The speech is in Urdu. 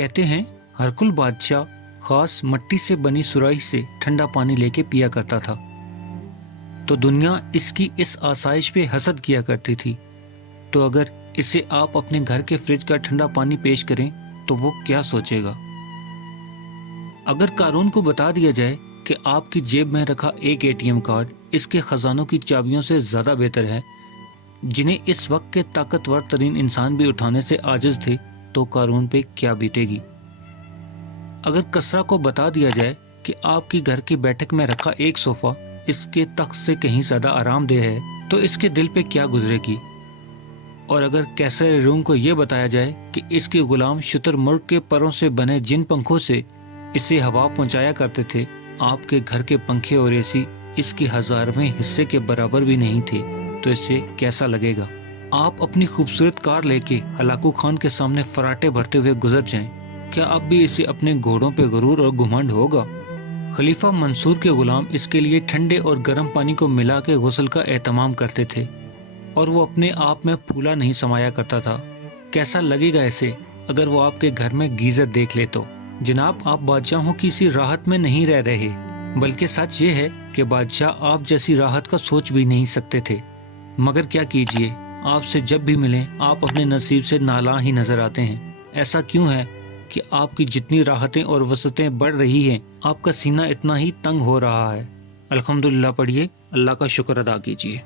کہتے ہیں ہرکل بادشاہ خاص مٹی سے بنی سراہی سے ٹھنڈا پانی لے کے پیا کرتا تھا، تو دنیا اس کی اس آسائش پہ حسد کیا کرتی تھی۔ تو اگر اسے آپ اپنے گھر کے فریج کا ٹھنڈا پانی پیش کریں تو وہ کیا سوچے گا؟ اگر قارون کو بتا دیا جائے کہ آپ کی جیب میں رکھا ایک ATM کارڈ اس کے خزانوں کی چابیوں سے زیادہ بہتر ہے، جنہیں اس وقت کے طاقتور ترین انسان بھی اٹھانے سے عاجز تھے، تو قارون پہ کیا بیتے گی؟ اگر کسریٰ کو بتا دیا جائے کہ آپ کی گھر کی بیٹھک میں رکھا ایک صوفہ اس کے تخت سے کہیں زیادہ آرام دہ ہے، تو اس کے دل پہ کیا گزرے گی؟ اور اگر قیصر روم کو یہ بتایا جائے کہ اس کے غلام شتر مرغ کے پروں سے بنے جن پنکھوں سے اسے ہوا پہنچایا کرتے تھے، آپ کے گھر کے پنکھے اور AC اس کے 1000ویں حصے کے برابر بھی نہیں تھے، تو اسے کیسا لگے گا؟ آپ اپنی خوبصورت کار لے کے ہلاکو خان کے سامنے فراٹے بھرتے ہوئے گزر جائیں، کیا اب بھی اسے اپنے گھوڑوں پہ غرور اور گھمنڈ ہوگا؟ خلیفہ منصور کے غلام اس کے لیے ٹھنڈے اور گرم پانی کو ملا کے غسل کا اہتمام کرتے تھے، اور وہ اپنے آپ میں پھولا نہیں سمایا کرتا تھا۔ کیسا لگے گا اسے اگر وہ آپ کے گھر میں گیزر دیکھ لے تو؟ جناب، آپ بادشاہوں کی اسی راحت میں نہیں رہ رہے، بلکہ سچ یہ ہے کہ بادشاہ آپ جیسی راحت کا سوچ بھی نہیں سکتے تھے۔ مگر کیا کیجئے، آپ سے جب بھی ملیں آپ اپنے نصیب سے نالاں ہی نظر آتے ہیں۔ ایسا کیوں ہے کہ آپ کی جتنی راحتیں اور وسعتیں بڑھ رہی ہیں، آپ کا سینہ اتنا ہی تنگ ہو رہا ہے؟ الحمدللہ پڑھیے، اللہ کا شکر ادا کیجیے۔